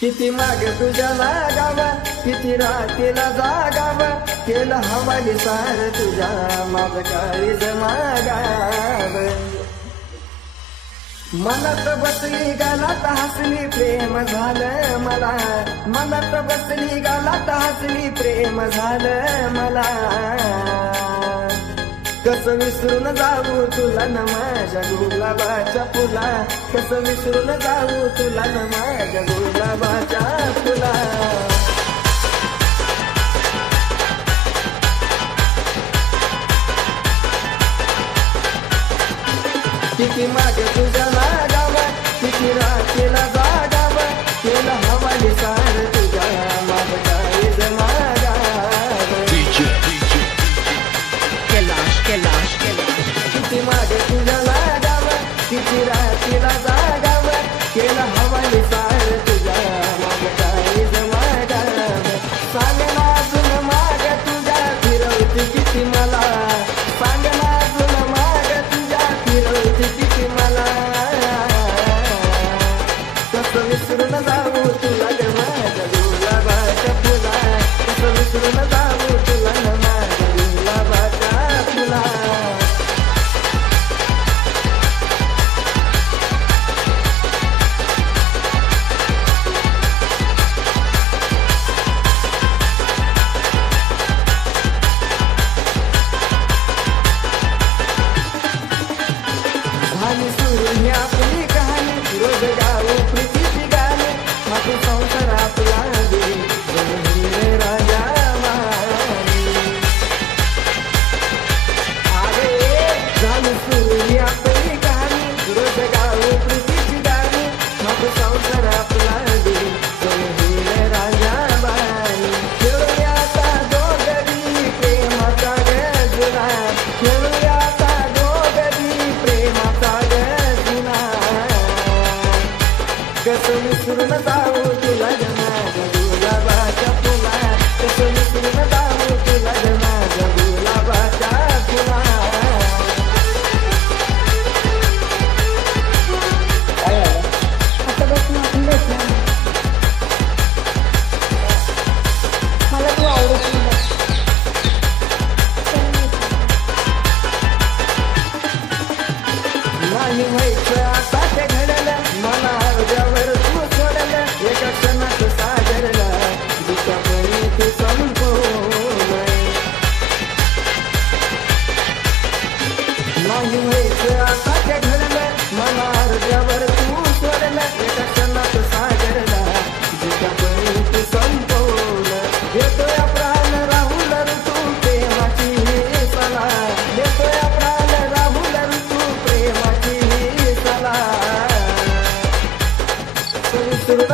किती मागे तुझ्या लागाव, किती रात्रीला जागाव, केलं हवाली सार तुझ्या माझं काळीज मागाव. मनात बसली गालात हसली प्रेम झालं मला, मनात बसली गालात हसली प्रेम झालं मला. कसं विसरून जाऊ तुला न माझ्या गुलाबाच्या फुला, कसं विसरून जाऊ तुला न माझ्या गुलाबाच्या फुला. किती मागे तुझ्या लागाव, किती रात्रीला जागाव, केलं हवाली सार तुझ्या माझं काळीज मागाव. किती मागे तुझ्या लागाव, किती रात्रीला जागाव, केलं हवाली सार तुझ्या माझं काळीज मागाव. सांग ना अजून माग तुझ्या फिरवती किती मला, सांग ना अजून माग तुझ्या फिरवती किती मला. कसं विसरून जाऊ तुला ग माझ्या गुलाबाच्या फुला, कसं विसरून जाऊ तुला न माझ्या गुलाबाच्या फुला. झाली सुरू ही आपली कहाणी, रोज गाव प्रीतीची गाणी, माझे संसार आपला दे रे राजा मारी. अरे झाली सुरू ही आपली कहाणी, रोज गाव प्रीतीची गाणी, माझे संसार आपला दे रे राजा बाई. खेळूया आता दोघी प्रेमाचा गजुरा, खेळूया आता दोघी प्रेमाचा गजुरा. कसं विसरून जाऊ तुला ग माझ्या गुलाबाच्या फुला, कसं विसरून जाऊ तुला ग माझ्या गुलाबाच्या फुला. काय झालं? आता बसून आपण भेटणार नाही. मला तू आवडत नाही बस. नाही व्हायचं आता ते घडलं, मला अर्ध्यावर तू सोडलं, एका क्षणात सागरला दुःखापणी तू संपवलंय. नाही व्हायचं आता ते घडलं, मला अर्ध्यावर तू सोडलं, एका क्षणात सागरला दुःखापणी तू संपवलं. येतोय प्राण राहुल ऋतू प्रेमाची ही सला, येतोय प्राण राहुल ऋतू प्रेमाची ही सला. विसरून